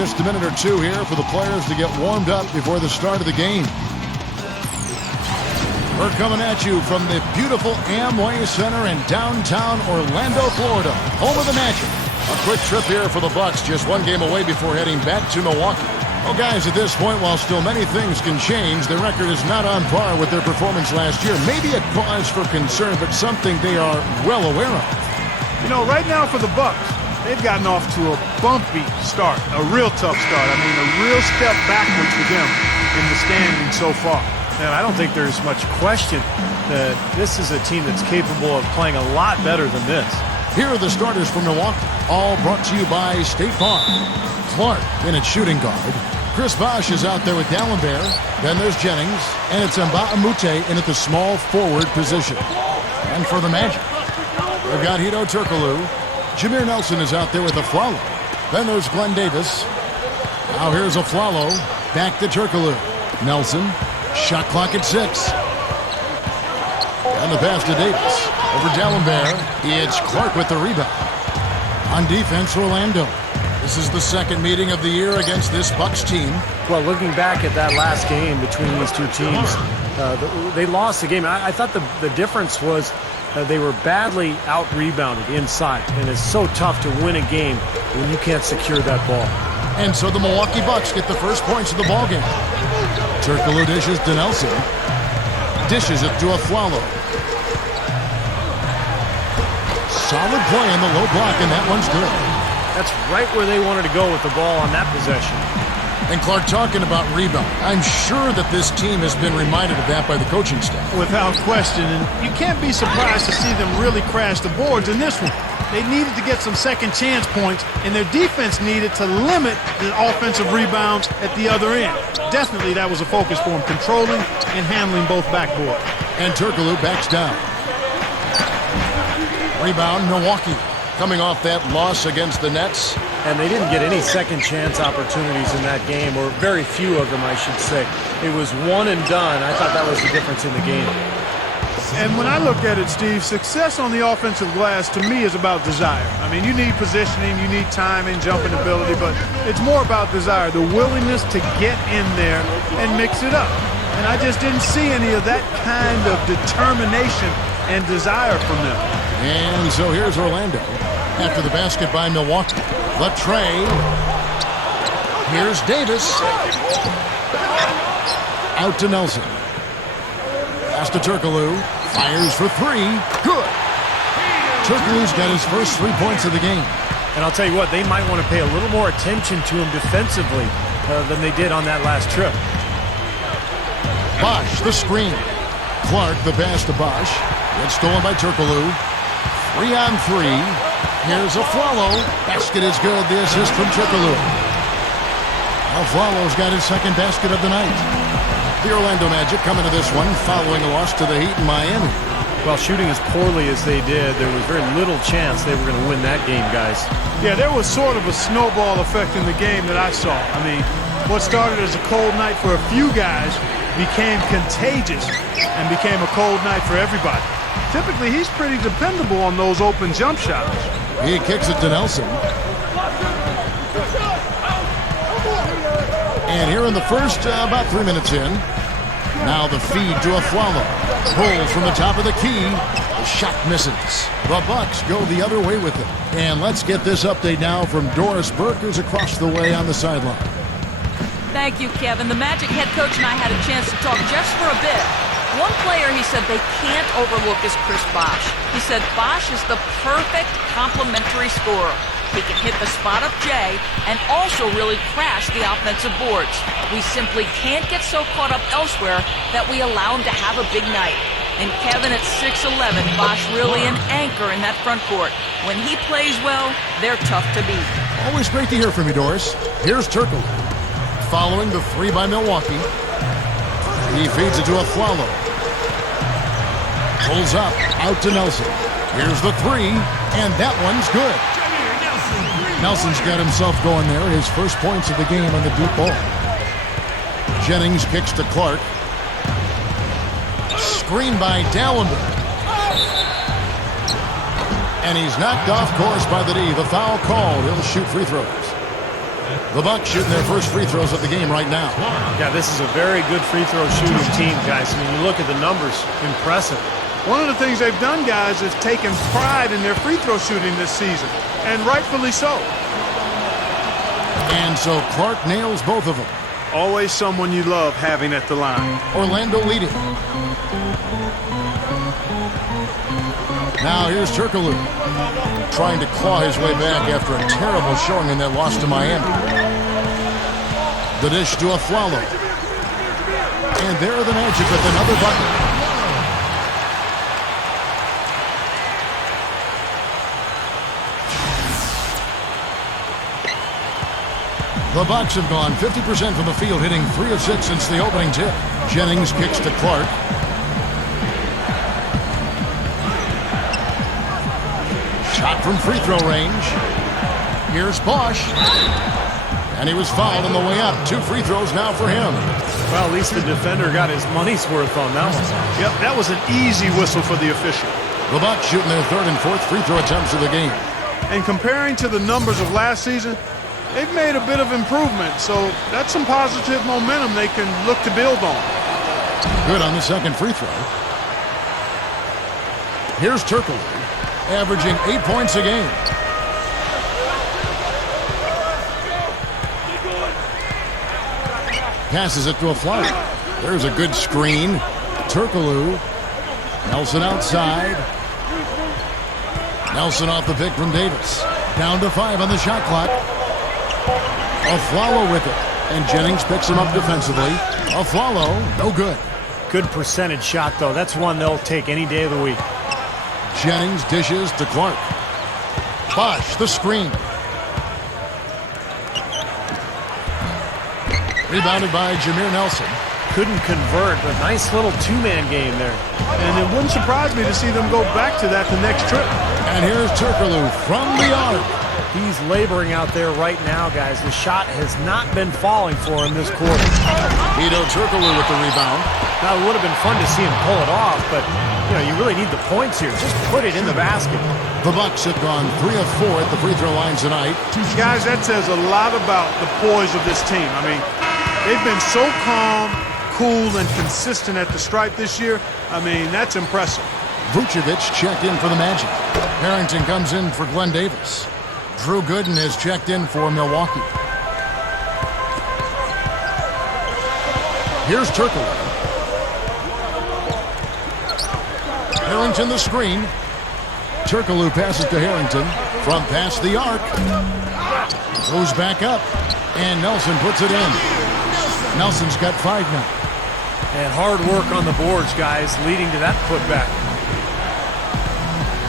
just a minute or two here for the players to get warmed up before the start of the game. We're coming at you from the beautiful Amway Center in downtown Orlando, Florida, home of the Magic. A quick trip here for the Bucks, just one game away before heading back to Milwaukee. Well, guys, at this point, while still many things can change, the record is not on par with their performance last year. Maybe a cause for concern, but something they are well aware of. You know, right now for the Bucks, they've gotten off to a bumpy start, a real tough start. I mean, a real step backwards for them in the standings so far. And I don't think there's much question that this is a team that's capable of playing a lot better than this. Here are the starters for Milwaukee, all brought to you by State Farm. Clark in at shooting guard. Chris Bosh is out there with Dallenberg. Then there's Jennings, and it's Nba2K13 in at the small forward position. And for the Magic, we've got Hedo Turkoglu. Jameer Nelson is out there with Afflalo. Then there's Glenn Davis. Now here's Afflalo. Back to Turkoglu. Nelson. Shot clock at 6. And the pass to Davis. Over Dallenberg. It's Clark with the rebound. On defense, Orlando. This is the second meeting of the year against this Bucks team. Well, looking back at that last game between these two teams, they lost the game. I thought the difference was they were badly out-rebounded inside, and it's so tough to win a game when you can't secure that ball. And so the Milwaukee Bucks get the first points of the ballgame. Turkoglu dishes to Nelson. Dishes it to Afflalo. Solid play in the low block, and that one's good. That's right where they wanted to go with the ball on that possession. And Clark, talking about rebound, I'm sure that this team has been reminded of that by the coaching staff. Without question, and you can't be surprised to see them really crash the boards in this one. They needed to get some second chance points, and their defense needed to limit the offensive rebounds at the other end. Definitely that was a focus for them, controlling and handling both backboard. And Turkoglu backs down. Rebound, Milwaukee, coming off that loss against the Nets. And they didn't get any second chance opportunities in that game, or very few of them, I should say. It was one and done. I thought that was the difference in the game. And when I look at it, Steve, success on the offensive glass to me is about desire. I mean, you need positioning, you need timing, jumping ability, but it's more about desire, the willingness to get in there and mix it up. And I just didn't see any of that kind of determination and desire from them. And so here's Orlando after the basket by Milwaukee. The tray. Here's Davis. Out to Nelson. Pass to Turkoglu. Fires for 3. Good. Turkoglu's got his first 3 points of the game. And I'll tell you what, they might want to pay a little more attention to him defensively than they did on that last trip. Bosh, the screen. Clark, the pass to Bosh. It's stolen by Turkoglu. 3 on 3. Here's Afflalo. Basket is good. The assist from Turkoglu. Afflalo's got his second basket of the night. The Orlando Magic coming to this one following a loss to the Heat in Miami. Well, shooting as poorly as they did, there was very little chance they were going to win that game, guys. Yeah, there was sort of a snowball effect in the game that I saw. I mean, what started as a cold night for a few guys became contagious and became a cold night for everybody. Typically, he's pretty dependable on those open jump shots. He kicks it to Nelson. And here in the first, about 3 minutes in, now the feed to Afflalo. Pulls from the top of the key. The shot misses. The Bucks go the other way with it. And let's get this update now from Doris Burke, who's across the way on the sideline. Thank you, Kevin. The Magic head coach and I had a chance to talk just for a bit. One player he said they can't overlook is Chris Bosh. He said Bosh is the perfect complementary scorer. He can hit the spot-up J and also really crash the offensive boards. We simply can't get so caught up elsewhere that we allow him to have a big night. And Kevin, at 6'11", Bosh really an anchor in that front court. When he plays well, they're tough to beat. Always great to hear from you, Doris. Here's Turkoglu. Following the 3 by Milwaukee. He feeds it to Afflalo. Pulls up, out to Nelson. Here's the 3, and that one's good. Nelson's got himself going there. His first points of the game on the deep ball. Jennings kicks to Clark. Screen by Dallenberg. And he's knocked off course by the D. The foul called. He'll shoot free throws. The Bucks shooting their first free throws of the game right now. Yeah, this is a very good free throw shooting team, guys. I mean, you look at the numbers, impressive. One of the things they've done, guys, is taken pride in their free throw shooting this season, and rightfully so. And so Clark nails both of them. Always someone you love having at the line. Orlando leading. Now here's Turkoglu, trying to claw his way back after a terrible showing in that loss to Miami. The dish to Aflalo. And there are the Magic with another bucket. The Bucks have gone 50% from the field, hitting 3 of 6 since the opening tip. Jennings kicks to Clark. Shot from free throw range. Here's Bosh. And he was fouled on the way up. 2 free throws now for him. Well, at least the defender got his money's worth on that one. Yep, that was an easy whistle for the official. The Bucks shooting their 3rd and 4th free throw attempts of the game. And comparing to the numbers of last season, they've made a bit of improvement, so that's some positive momentum they can look to build on. Good on the 2nd free throw. Here's Turkoglu, averaging 8 points a game. Passes it to a flyer. There's a good screen. Turkoglu. Nelson outside. Nelson off the pick from Davis. Down to 5 on the shot clock. Aflalo with it. And Jennings picks him up defensively. Aflalo, no good. Good percentage shot, though. That's one they'll take any day of the week. Jennings dishes to Clark. Bosh, the screen. Rebounded by Jameer Nelson. Couldn't convert, but nice little 2-man game there. And it wouldn't surprise me to see them go back to that the next trip. And here's Turkoglu from the arc. He's laboring out there right now, guys. The shot has not been falling for him this quarter. Hedo Turkoglu with the rebound. Now, it would have been fun to see him pull it off, but, you know, you really need the points here. Just put it in the basket. The Bucks have gone 3 of 4 at the free throw line tonight. Guys, that says a lot about the poise of this team. I mean, they've been so calm, cool, and consistent at the stripe this year. I mean, that's impressive. Vucevic checked in for the Magic. Harrington comes in for Glenn Davis. Drew Gooden is checked in for Milwaukee. Here's Turkoglu. Harrington the screen. Turkoglu passes to Harrington from past the arc. Goes back up. And Nelson puts it in. Nelson's got 5 now. And hard work on the boards, guys, leading to that putback.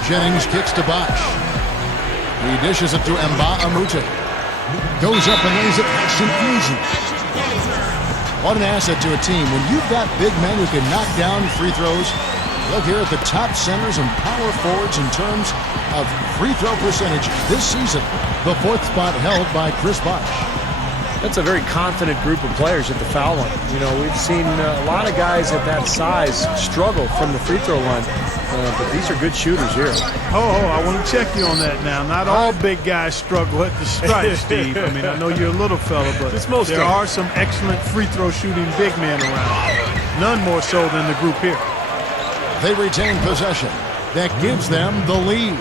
Jennings kicks to Bosh. He dishes it to Nba2K13. Goes up and lays it nice and easy. What an asset to a team. When you've got big men who can knock down free throws, look here at the top centers and power forwards in terms of free throw percentage this season. The 4th spot held by Chris Bosh. That's a very confident group of players at the foul line. You know, we've seen a lot of guys at that size struggle from the free throw line, but these are good shooters here. I want to check you on that now. Not all big guys struggle at the stripe, Steve. I mean, I know you're a little fella, but there are some excellent free throw shooting big men around. None more so than the group here. They retain possession. That gives them the lead.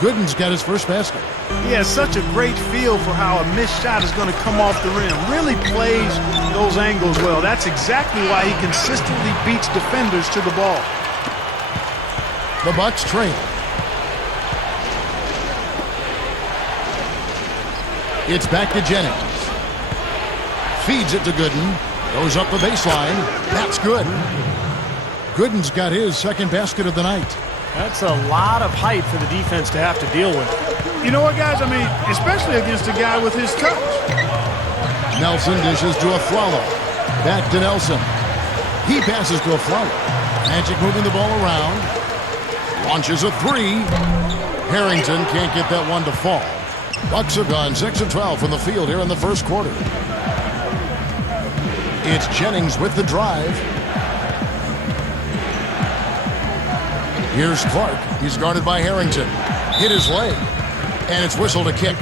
Gooden's got his first basket. He has such a great feel for how a missed shot is going to come off the rim. Really plays those angles well. That's exactly why he consistently beats defenders to the ball. The Bucks trail. It's back to Jennings. Feeds it to Gooden. Goes up the baseline. That's good. Gooden's got his 2nd basket of the night. That's a lot of height for the defense to have to deal with. You know what, guys? I mean, especially against a guy with his touch. Nelson dishes to Aflalo. Back to Nelson. He passes to Aflalo. Magic moving the ball around. Launches a 3. Harrington can't get that one to fall. Bucks have gone 6 of 12 from the field here in the first quarter. It's Jennings with the drive. Here's Clark. He's guarded by Harrington. Hit his leg. And it's whistled a kick.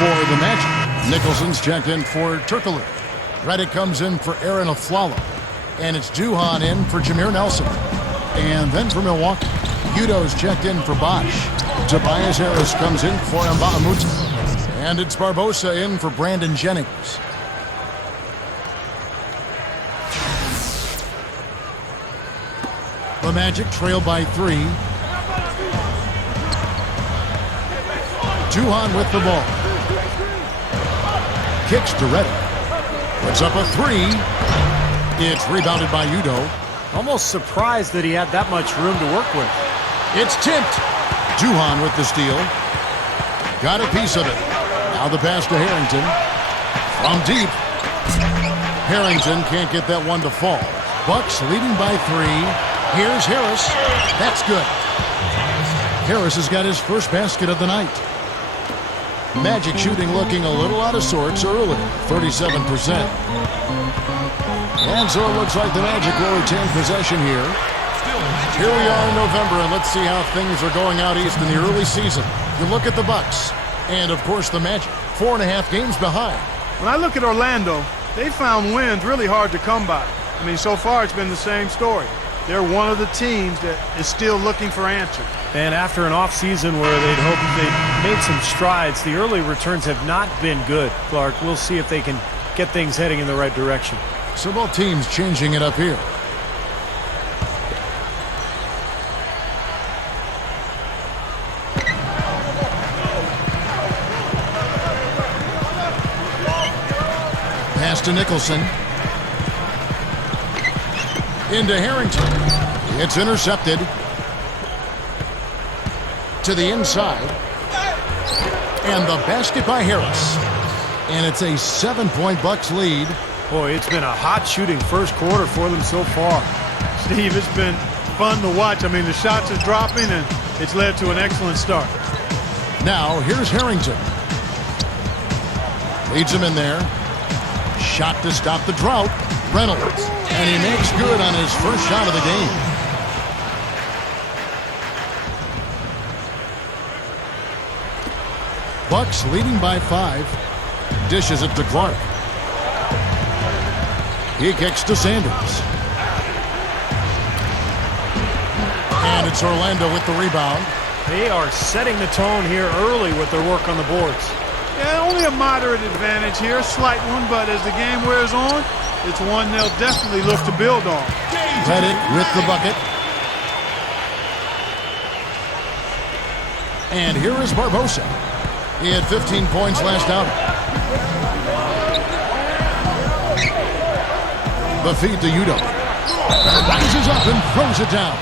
For the Magic, Nicholson's checked in for Turkoglu. Reddick comes in for Aaron Aflalo. And it's Duhan in for Jameer Nelson. And then for Milwaukee, Udo's checked in for Bosh. Tobias Harris comes in for Nba2K13. And it's Barbosa in for Brandon Jennings. The Magic trail by 3. Duhan with the ball. Kicks to Reddick. Puts up a 3. It's rebounded by Udo. Almost surprised that he had that much room to work with. It's tipped. Duhan with the steal. Got a piece of it. Now the pass to Harrington. From deep. Harrington can't get that one to fall. Bucks leading by 3. Here's Harris. That's good. Harris has got his first basket of the night. Magic shooting looking a little out of sorts early. 37%. And so it looks like the Magic will retain possession here. Here we are in November, and let's see how things are going out east in the early season. You look at the Bucks, and of course the Magic, 4.5 games behind. When I look at Orlando, they found wins really hard to come by. I mean, so far it's been the same story. They're one of the teams that is still looking for answers. And after an offseason where they'd hoped they'd made some strides, the early returns have not been good, Clark. We'll see if they can get things heading in the right direction. So both teams changing it up here. Pass to Nicholson. Into Harrington. It's intercepted. To the inside. And the basket by Harris. And it's a 7-point Bucks lead. Boy, it's been a hot shooting first quarter for them so far. Steve, it's been fun to watch. I mean, the shots are dropping, and it's led to an excellent start. Now, here's Harrington. Leads him in there. Shot to stop the drought. Reynolds. And he makes good on his first shot of the game. Bucks leading by 5. Dishes it to Clark. He kicks to Sanders. And it's Orlando with the rebound. They are setting the tone here early with their work on the boards. Yeah, only a moderate advantage here, a slight one, but as the game wears on, it's one they'll definitely look to build on. Reddick with the bucket. And here is Barbosa. He had 15 points last outing. The feed to Udo. Rises up and throws it down.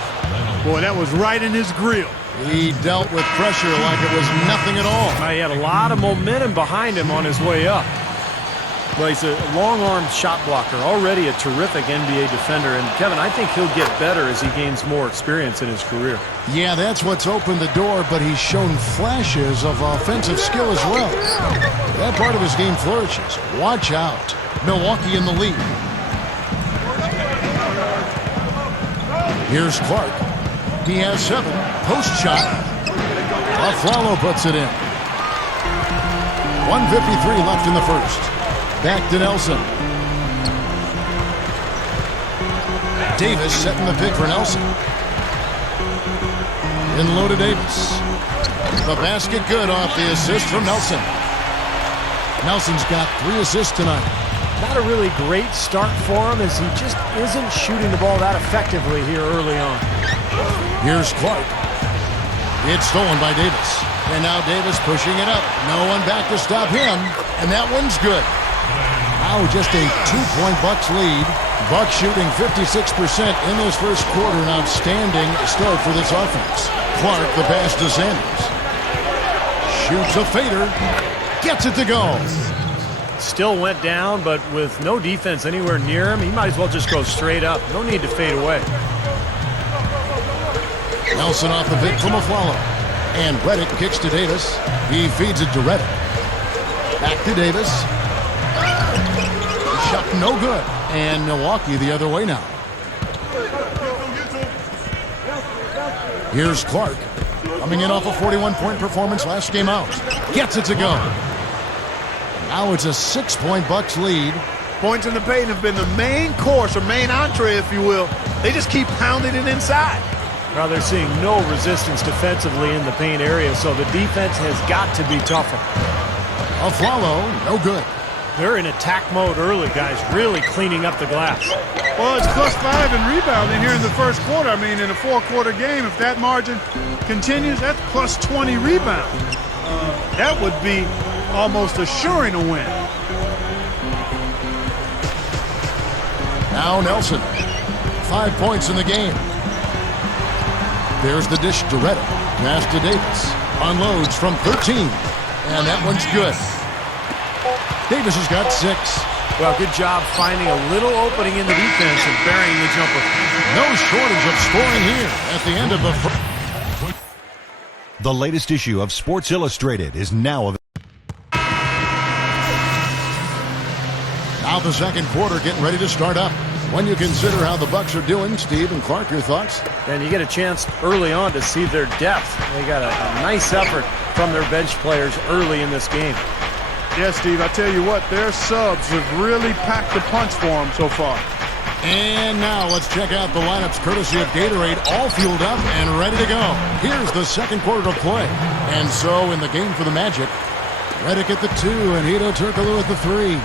Boy, that was right in his grill. He dealt with pressure like it was nothing at all. He had a lot of momentum behind him on his way up. Well, he's a long-armed shot blocker, already a terrific NBA defender. And, Kevin, I think he'll get better as he gains more experience in his career. Yeah, that's what's opened the door, but he's shown flashes of offensive skill as well. That part of his game flourishes. Watch out. Milwaukee in the lead. Here's Clark. He has 7. Post shot. Aflalo puts it in. 1:53 left in the first. Back to Nelson. Davis setting the pick for Nelson. In low to Davis. The basket good off the assist from Nelson. Nelson's got 3 assists tonight. Not a really great start for him as he just isn't shooting the ball that effectively here early on. Here's Clark. It's stolen by Davis. And now Davis pushing it up. No one back to stop him. And that one's good. Now just a 2-point Bucks lead. Bucks shooting 56% in this first quarter. An outstanding start for this offense. Clark, the pass to Sanders. Shoots a fader. Gets it to go. Still went down, but with no defense anywhere near him, he might as well just go straight up. No need to fade away. Nelson off the pick from Aflalo. And Reddick kicks to Davis. He feeds it to Reddick. Back to Davis. Shot no good. And Milwaukee the other way now. Here's Clark. Coming in off a 41-point performance last game out. Gets it to go. Now it's a 6-point Bucks lead. Points in the paint have been the main course, or main entree, if you will. They just keep pounding it inside. Well, they're seeing no resistance defensively in the paint area, so the defense has got to be tougher. A follow, no good. They're in attack mode early, guys, really cleaning up the glass. Well, it's +5 in rebounding here in the first quarter. I mean, in a 4-quarter game, if that margin continues, that's +20 rebounds. That would be almost assuring a win. Now Nelson. 5 points in the game. There's the dish to Reddick. Pass to Davis. Unloads from 13. And that one's good. Davis has got 6. Well, good job finding a little opening in the defense and burying the jumper. No shortage of scoring here at the end of the first. The latest issue of Sports Illustrated is now available. Now the second quarter getting ready to start up. When you consider how the Bucks are doing, Steve and Clark, your thoughts? And you get a chance early on to see their depth. They got a nice effort from their bench players early in this game. Yeah, Steve, I tell you what, their subs have really packed the punch for them so far. And now let's check out the lineups courtesy of Gatorade, all fueled up and ready to go. Here's the second quarter to play. And so in the game for the Magic, Reddick at the 2 and Hedo Turkoglu at the 3.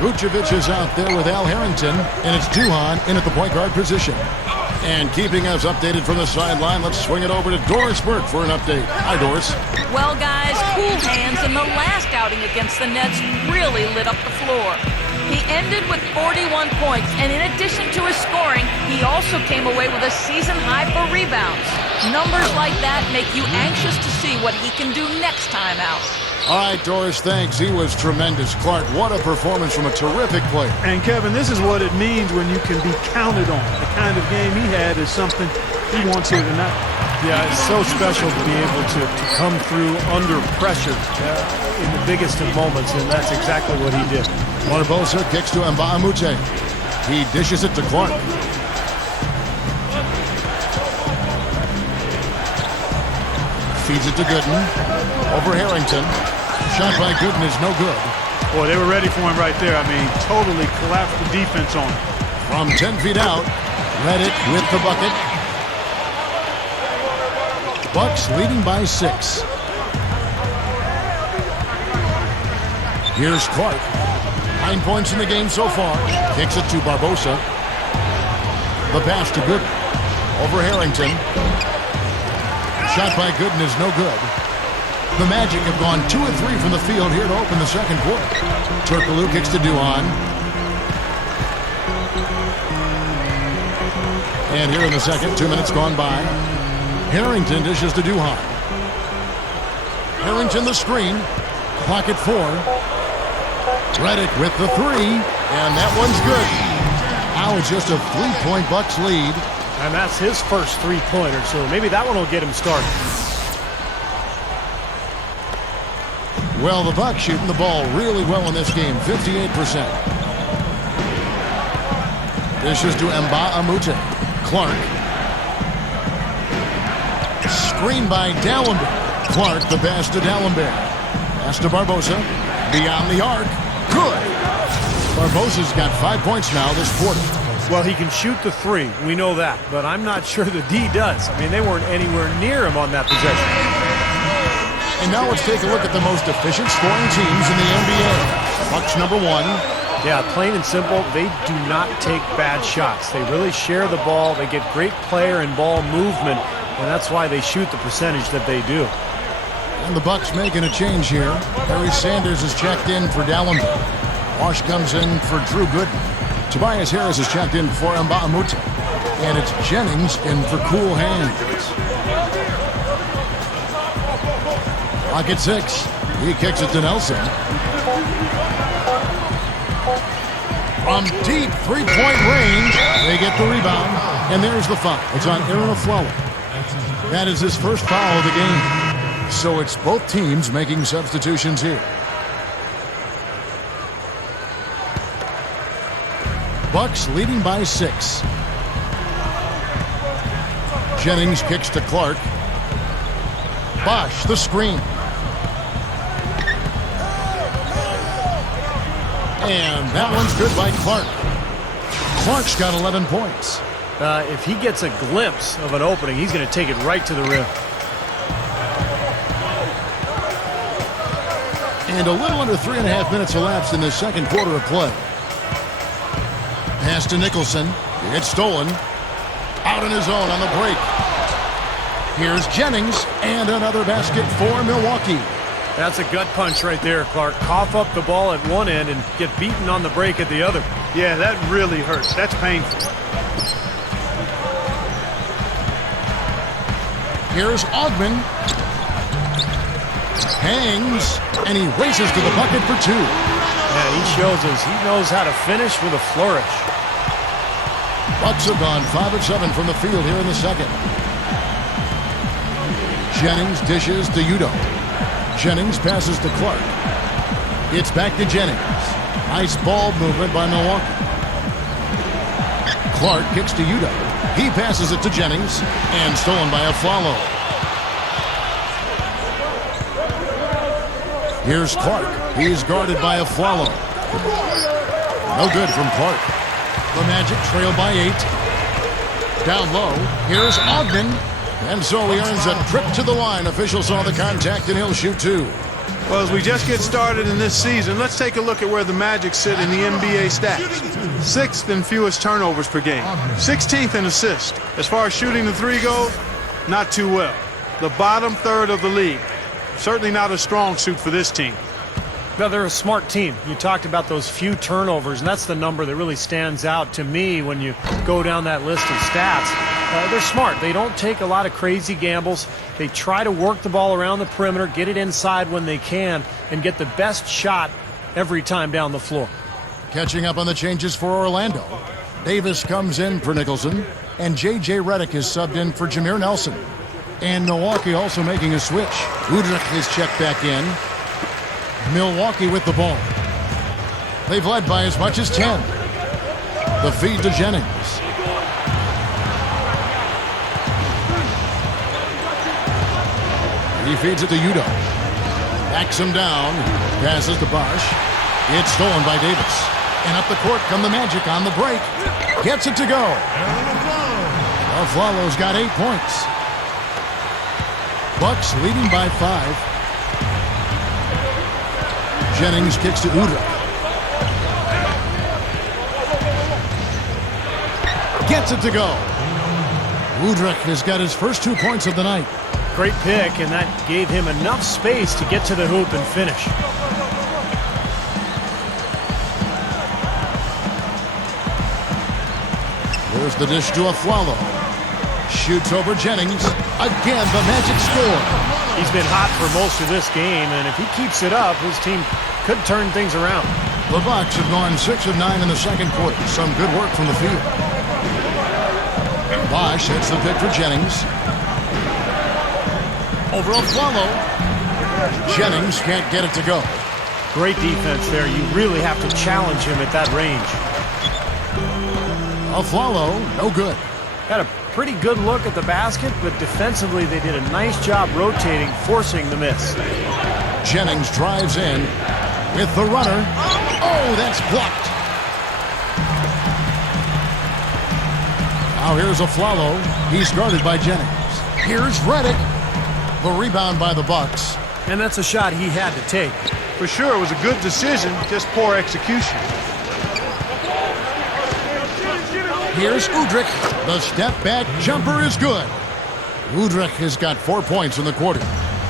Vucevic is out there with Al Harrington, and it's Duhan in at the point guard position. And keeping us updated from the sideline, let's swing it over to Doris Burke for an update. Hi, Doris. Well, guys, cool hands in the last outing against the Nets really lit up the floor. He ended with 41 points, and in addition to his scoring, he also came away with a season high for rebounds. Numbers like that make you anxious to see what he can do next time out. All right, Doris, thanks. He was tremendous. Clark, what a performance from a terrific player. And, Kevin, this is what it means when you can be counted on. The kind of game he had is something he wants here tonight. Yeah, it's so special to be able to come through under pressure in the biggest of moments, and that's exactly what he did. Barbosa kicks to Nba2K13. He dishes it to Clark. Feeds it to Gooden. Over Harrington. Shot by Gooden is no good. Boy, they were ready for him right there. I mean, totally collapsed the defense on him. From 10 feet out, Reddick with the bucket. Bucks leading by 6. Here's Clark. 9 points in the game so far. Kicks it to Barbosa. The pass to Gooden. Over Harrington. Shot by Gooden is no good. The Magic have gone 2 of 3 from the field here to open the second quarter. Turkoglu kicks to Duhan. And here in the second, 2 minutes gone by. Harrington dishes to Duhan. Harrington the screen. Clock at 4. Reddick with the 3. And that one's good. Now it's just a 3-point Bucks lead. And that's his first 3-pointer, so maybe that one will get him started. Well, the Bucks shooting the ball really well in this game, 58%. This is to Nba2K13. Clark. Screen by D'Alembert. Clark, the pass to D'Alembert. Pass to Barbosa. Beyond the arc. Good. Barbosa's got 5 points now this quarter. Well, he can shoot the 3. We know that. But I'm not sure the D does. I mean, they weren't anywhere near him on that possession. And now let's take a look at the most efficient scoring teams in the NBA. Bucks number 1. Yeah, plain and simple, they do not take bad shots. They really share the ball. They get great player and ball movement. And that's why they shoot the percentage that they do. And the Bucks making a change here. Harry Sanders is checked in for D'Alembert. Bosh comes in for Drew Gooden. Tobias Harris is checked in for Nba2K13. And it's Jennings in for Cool Hands. Clock at 6. He kicks it to Nelson. From deep three-point range, they get the rebound. And there's the foul. It's on Aaron Aflalo. That is his first foul of the game. So it's both teams making substitutions here. Bucks leading by 6. Jennings kicks to Clark. Bosh, the screen. And that one's good by Clark. Clark's got 11 points. If he gets a glimpse of an opening, he's going to take it right to the rim. And a little under 3.5 minutes elapsed in the second quarter of play. Pass to Nicholson. It's stolen. Out in his own on the break. Here's Jennings, and another basket for Milwaukee. That's a gut punch right there, Clark. Cough up the ball at one end and get beaten on the break at the other. Yeah, that really hurts. That's painful. Here's Ogman. Hangs, and he races to the bucket for two. Yeah, he shows us he knows how to finish with a flourish. Bucks have gone 5 of 7 from the field here in the second. Jennings dishes to Udo. Jennings passes to Clark. It's back to Jennings. Nice ball movement by Milwaukee. Clark kicks to Udo. He passes it to Jennings, and stolen by Aflalo. Here's Clark. He's guarded by Aflalo. No good from Clark. The Magic trail by 8. Down low, here's Ogden. And so he earns a trip to the line. Officials saw the contact, and he'll shoot two. Well, as we just get started in this season, let's take a look at where the Magic sit in the NBA stats. 6th in fewest turnovers per game. 16th in assists. As far as shooting the three goes, not too well. The bottom third of the league. Certainly not a strong suit for this team. No, they're a smart team. You talked about those few turnovers, and that's the number that really stands out to me when you go down that list of stats. They're smart. They don't take a lot of crazy gambles. They try to work the ball around the perimeter, get it inside when they can, and get the best shot every time down the floor. Catching up on the changes for Orlando. Davis comes in for Nicholson, and J.J. Redick is subbed in for Jameer Nelson. And Milwaukee also making a switch. Udrich is checked back in. Milwaukee with the ball. They've led by as much as 10. The feed to Jennings. He feeds it to Udo. Backs him down. Passes to Bosh. It's stolen by Davis. And up the court come the Magic on the break. Gets it to go. Aflalo's got 8 points. Bucks leading by 5. Jennings kicks to Udrich. Gets it to go. Udrich has got his first 2 points of the night. Great pick, and that gave him enough space to get to the hoop and finish. There's the dish to Aflalo. Shoots over Jennings. Again, the Magic score. He's been hot for most of this game, and if he keeps it up, his team could turn things around. The Bucks have gone 6 of 9 in the second quarter. Some good work from the field. Bosh hits the pick for Jennings. Over Aflalo. Jennings can't get it to go. Great defense there. You really have to challenge him at that range. Aflalo, no good. Had a pretty good look at the basket, but defensively they did a nice job rotating, forcing the miss. Jennings drives in with the runner. Oh, that's blocked. Now here's Aflalo. He's guarded by Jennings. Here's Redick. The rebound by the Bucks. And that's a shot he had to take. For sure, it was a good decision, just poor execution. Here's Udrich. The step-back jumper is good. Udrich has got 4 points in the quarter.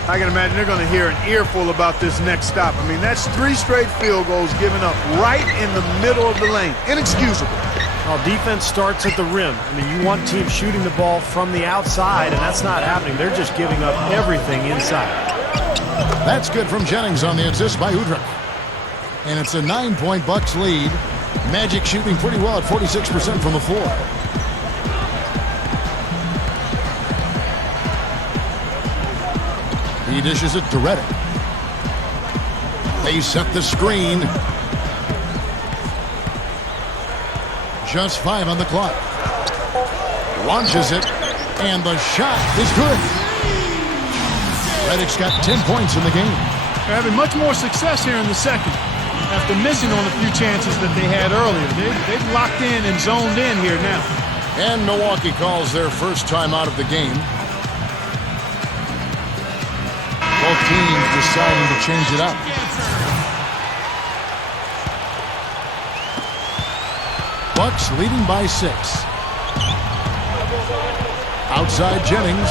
I can imagine they're going to hear an earful about this next stop. I mean, that's 3 straight field goals given up right in the middle of the lane. Inexcusable. Well, defense starts at the rim. I mean, you want teams shooting the ball from the outside, and that's not happening. They're just giving up everything inside. That's good from Jennings on the assist by Udrich. And it's a 9-point Bucks lead. Magic shooting pretty well at 46% from the floor. He dishes it to Redick. They set the screen. Just 5 on the clock. Launches it, and the shot is good. Redick's got 10 points in the game. They're having much more success here in the second. after missing on a few chances that they had earlier. They've locked in and zoned in here now. And Milwaukee calls their first time out of the game. Both teams deciding to change it up. Bucks leading by 6. Outside Jennings.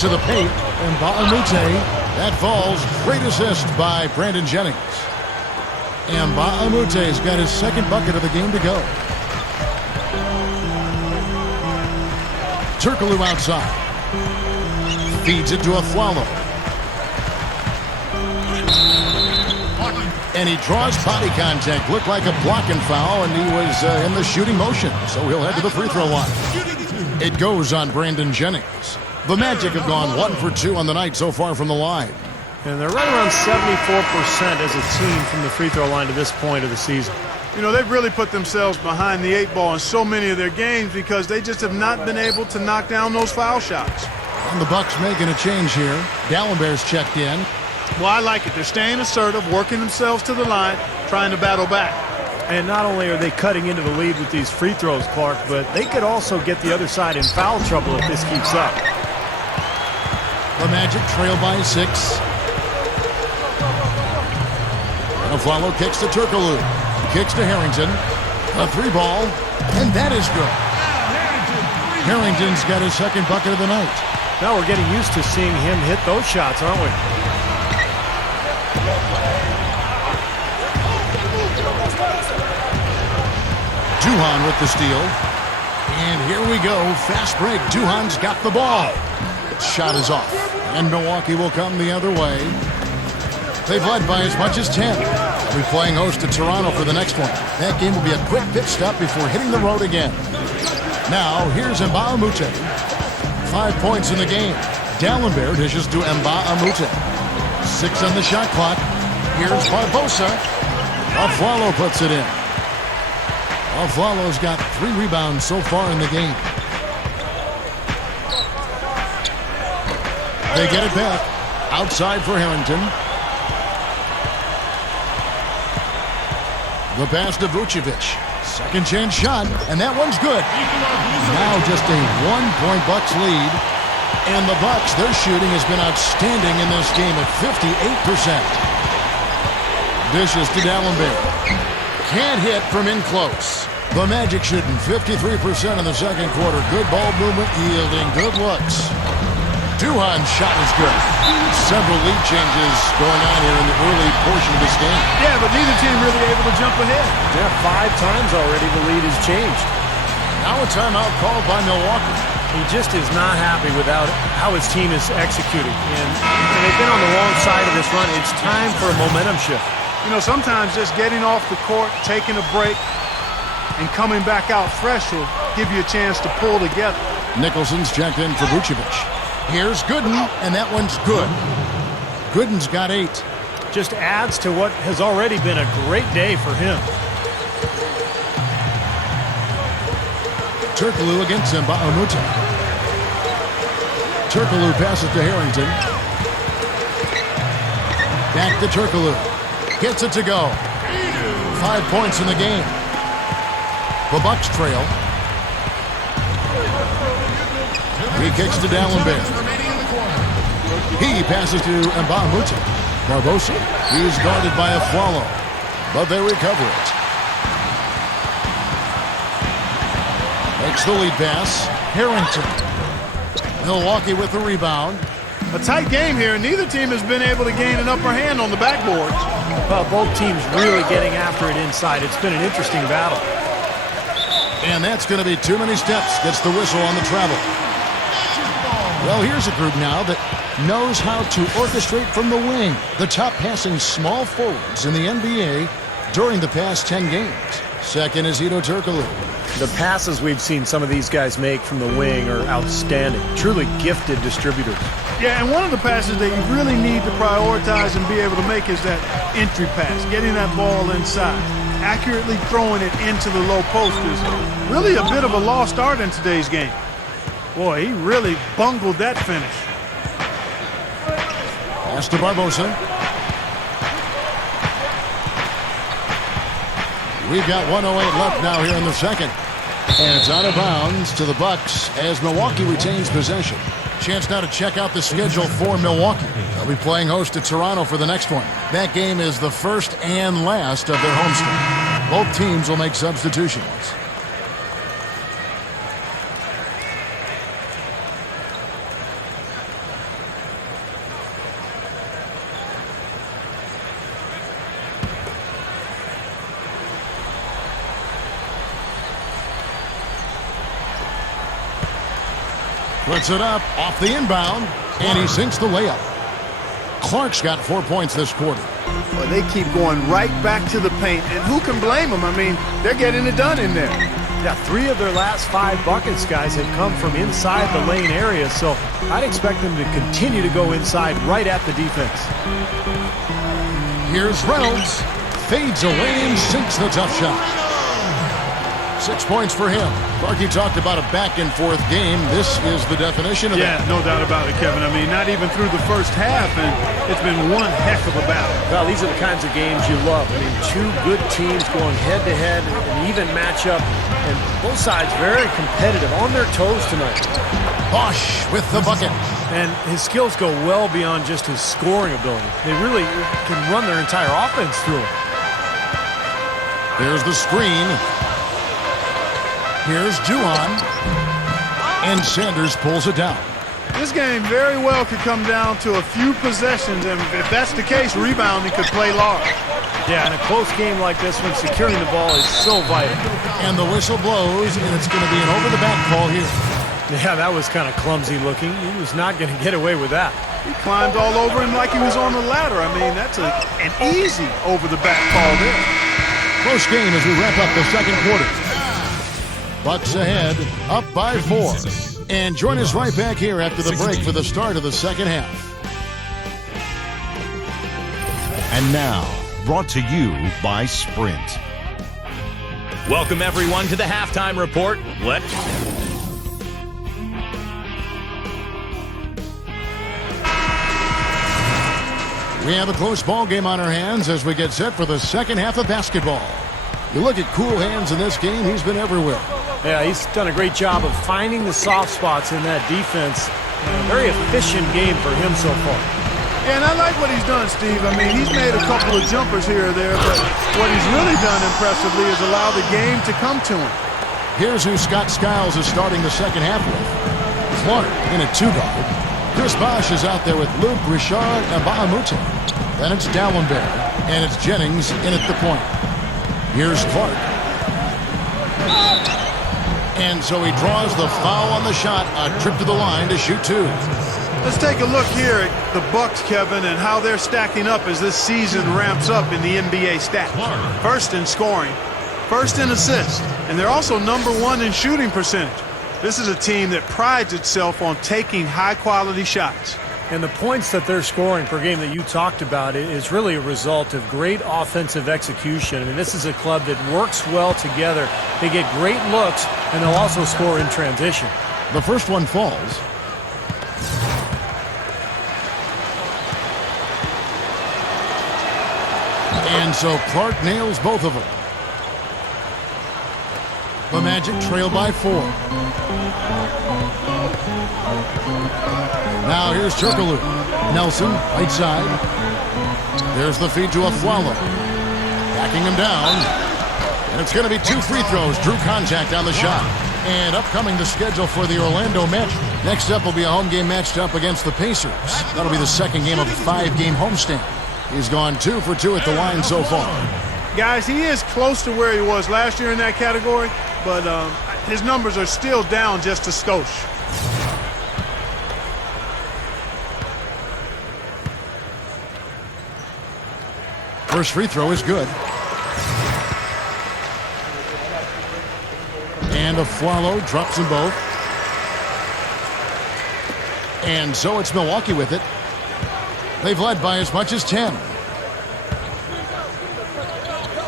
To the paint. And Mbah-a-Moute. That falls. Great assist by Brandon Jennings. And Mbah-a-Moute's got his second bucket of the game to go. Turkoglu outside. Feeds it to Afflalo. And he draws body contact. Looked like a blocking foul, and he was in the shooting motion. So he'll head to the free throw line. It goes on Brandon Jennings. The Magic have gone 1 for 2 on the night so far from the line. And they're right around 74% as a team from the free throw line to this point of the season. You know, they've really put themselves behind the 8 ball in so many of their games because they just have not been able to knock down those foul shots. And the Bucks making a change here. Dallenberg's checked in. Well, I like it. They're staying assertive, working themselves to the line, trying to battle back. And not only are they cutting into the lead with these free throws, Clark, but they could also get the other side in foul trouble if this keeps up. The Magic trail by 6. And Afflalo kicks to Turkoglu. Kicks to Harrington. A 3-ball. And that is good. Harrington's got his second bucket of the night. Now we're getting used to seeing him hit those shots, aren't we? Duhan with the steal. And here we go. Fast break. Duhan's got the ball. Shot is off. And Milwaukee will come the other way. They've led by as much as 10. They'll be playing host to Toronto for the next one. That game will be a quick pit stop before hitting the road again. Now, here's Mbah-a-Moute. 5 points in the game. Dallenberg dishes to Mbah-a-Moute. 6 on the shot clock. Here's Barbosa. Afflalo puts it in. Afflalo's got 3 rebounds so far in the game. They get it back. Outside for Harrington. The pass to Vucevic. Second chance shot, and that one's good. Now just a 1-point Bucks lead. And the Bucks, their shooting has been outstanding in this game at 58%. Dishes to Dallenberg. Can't hit from in close. The Magic shooting 53% in the second quarter. Good ball movement, yielding good looks. Duhan's shot is good. Several lead changes going on here in the early portion of this game. Yeah, but neither team really able to jump ahead. Yeah, 5 times already the lead has changed. Now a timeout called by Milwaukee. He just is not happy without how his team is executing. And they've been on the wrong side of this run. It's time for a momentum shift. You know, sometimes just getting off the court, taking a break, and coming back out fresh will give you a chance to pull together. Nicholson's checked in for Vucevic. Here's Gooden, and that one's good. Gooden's got 8. Just adds to what has already been a great day for him. Turkoglu against Mbah-a-Moute. Turkoglu passes to Harrington. Back to Turkoglu. Gets it to go. 5 points in the game. The Bucks trail. He kicks to Dallenberg. He passes to Mbah-a-Moute. Barbosa. He's guarded by Afflalo, but they recover it. Makes the lead pass. Harrington. Milwaukee with the rebound. A tight game here, and neither team has been able to gain an upper hand on the backboards. Well, both teams really getting after it inside. It's been an interesting battle. And that's going to be too many steps. Gets the whistle on the travel. Well, here's a group now that knows how to orchestrate from the wing. The top passing small forwards in the NBA during the past 10 games. Second is Hedo Turkoglu. The passes we've seen some of these guys make from the wing are outstanding. Truly gifted distributors. Yeah, and one of the passes that you really need to prioritize and be able to make is that entry pass, getting that ball inside. Accurately throwing it into the low post is really a bit of a lost art in today's game. Boy, he really bungled that finish. Pass to Barbosa. We've got 1:08 left now here in the second. And it's out of bounds to the Bucks as Milwaukee retains possession. Chance now to check out the schedule for Milwaukee. They'll be playing host to Toronto for the next one. That game is the first and last of their homestand. Both teams will make substitutions. Puts it up off the inbound, and he sinks the layup. Clark's got 4 points this quarter. Well, they keep going right back to the paint, and who can blame them? I mean, they're getting it done in there. Yeah, 3 of their last 5 buckets, guys, have come from inside the lane area, so I'd expect them to continue to go inside right at the defense. Here's Reynolds. Fades away and sinks the tough shot. 6 points for him. Clark, you talked about a back-and-forth game. This is the definition of that. Yeah, no doubt about it, Kevin. I mean, not even through the first half, and it's been one heck of a battle. Well, these are the kinds of games you love. I mean, 2 good teams going head-to-head, an even matchup, and both sides very competitive, on their toes tonight. Bosh with the bucket. And his skills go well beyond just his scoring ability. They really can run their entire offense through it. There's the screen. Here's Juwan. And Sanders pulls it down. This game very well could come down to a few possessions, and if that's the case, rebounding could play large. Yeah, in a close game like this one, securing the ball is so vital. And the whistle blows, and it's going to be an over-the-back call here. Yeah, that was kind of clumsy looking. He was not going to get away with that. He climbed all over him like he was on the ladder. I mean, that's an easy over-the-back call there. Close game as we wrap up the second quarter. Bucks ahead, up by 4. And join us right back here after the break for the start of the second half. And now, brought to you by Sprint. Welcome, everyone, to the halftime report. We have a close ball game on our hands as we get set for the second half of basketball. You look at Cool Hands in this game, he's been everywhere. Yeah, he's done a great job of finding the soft spots in that defense. Very efficient game for him so far. Yeah, and I like what he's done, Steve. I mean, he's made a couple of jumpers here or there, but what he's really done impressively is allow the game to come to him. Here's who Scott Skiles is starting the second half with. Clark in a 2-guard. Chris Bosh is out there with Luke, Richard, and Bahamute. Then it's Dallenberg, and it's Jennings in at the point. Here's Clark. And so he draws the foul on the shot, a trip to the line to shoot 2. Let's take a look here at the Bucks, Kevin, and how they're stacking up as this season ramps up in the NBA stats. First in scoring, first in assists, and they're also #1 in shooting percentage. This is a team that prides itself on taking high-quality shots. And the points that they're scoring per game that you talked about is really a result of great offensive execution. I mean, this is a club that works well together. They get great looks, and they'll also score in transition. The first one falls. And so Clark nails both of them. The Magic trail by 4. Now here's Turkoglu. Nelson, right side. There's the feed to Aflalo. Backing him down. And it's going to be 2 free throws. Drew contact on the shot. And upcoming the schedule for the Orlando match. Next up will be a home game matched up against the Pacers. That'll be the second game of a 5-game homestand. He's gone 2 for 2 at the line so far. Guys, he is close to where he was last year in that category, but his numbers are still down just a skosh. First free throw is good. And Aflalo drops them both. And so it's Milwaukee with it. They've led by as much as 10.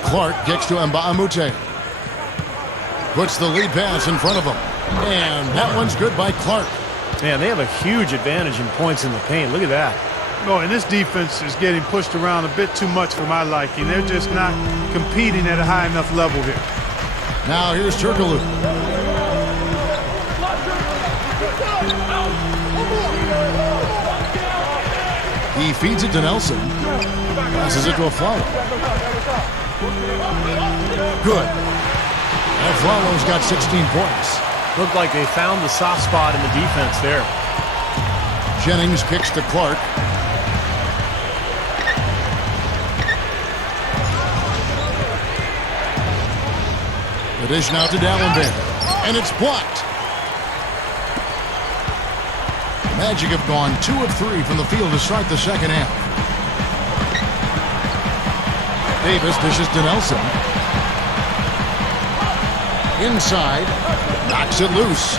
Clark gets to Mbaamute. Puts the lead pass in front of him. And that one's good by Clark. Man, they have a huge advantage in points in the paint. Look at that. Oh, and this defense is getting pushed around a bit too much for my liking. They're just not competing at a high enough level here. Now here's Turkoglu. He feeds it to Nelson. Passes it to Aflalo. Good. Aflalo's got 16 points. Looked like they found the soft spot in the defense there. Jennings kicks to Clark. The dish now to D'Alembert. And it's blocked. Magic have gone 2 of 3 from the field to start the second half. Davis dishes to Nelson. Inside. Knocks it loose.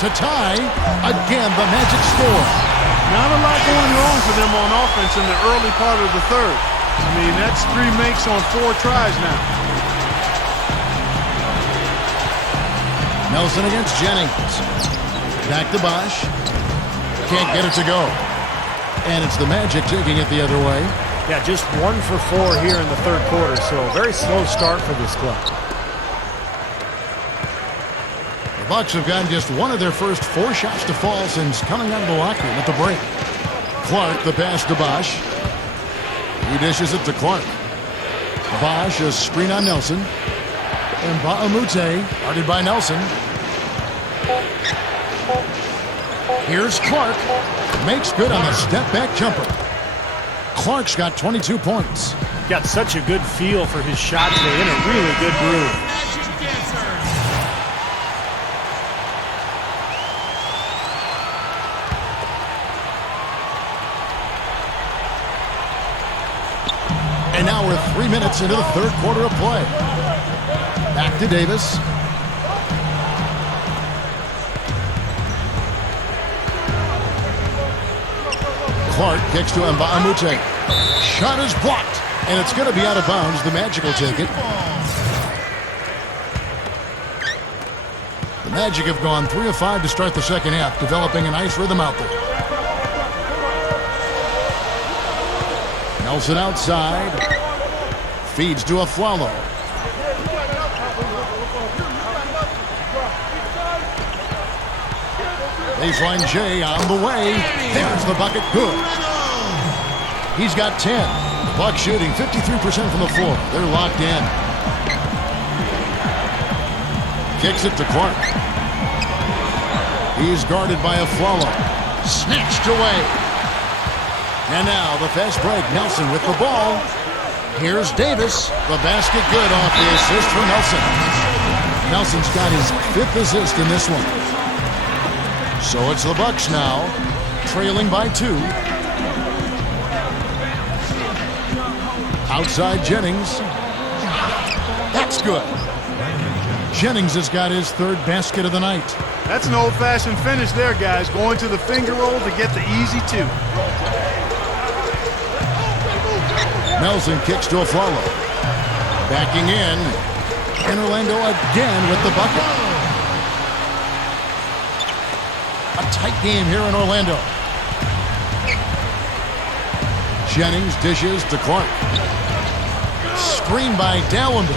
To tie. Again, the Magic score. Not a lot going wrong for them on offense in the early part of the third. I mean, that's 3 makes on 4 tries now. Nelson against Jennings. Back to Bosh. Can't get it to go. And it's the Magic taking it the other way. Yeah, just 1 for 4 here in the third quarter, so a very slow start for this club. The Bucks have gotten just 1 of their first 4 shots to fall since coming out of the locker room at the break. Clark, the pass to Bosh. He dishes it to Clark. Bosh, a screen on Nelson. And Mbamute, guarded by Nelson. Here's Clark. Makes good on the step-back jumper. Clark's got 22 points. Got such a good feel for his shot today, in a really good groove. And now we're 3 minutes into the third quarter of play. Back to Davis. Clark kicks to Mbamute. Shot is blocked, and it's going to be out of bounds. The Magic will take it. The Magic have gone 3 of 5 to start the second half, developing a nice rhythm out there. Nelson outside. Feeds to Aflalo. Baseline J on the way. There's the bucket. Good. He's got 10. The Bucks shooting 53% from the floor. They're locked in. Kicks it to Clark. He's guarded by Aflalo. Snatched away. And now the fast break. Nelson with the ball. Here's Davis. The basket good off the assist from Nelson. Nelson's got his 5th assist in this one. So it's the Bucks now, trailing by 2. Outside Jennings. That's good. Jennings has got his 3rd basket of the night. That's an old-fashioned finish there, guys. Going to the finger roll to get the easy 2. Nelson kicks to Aflalo. Backing in. And Orlando again with the bucket. A tight game here in Orlando. Jennings dishes to Clark. Screen by D'Alembert.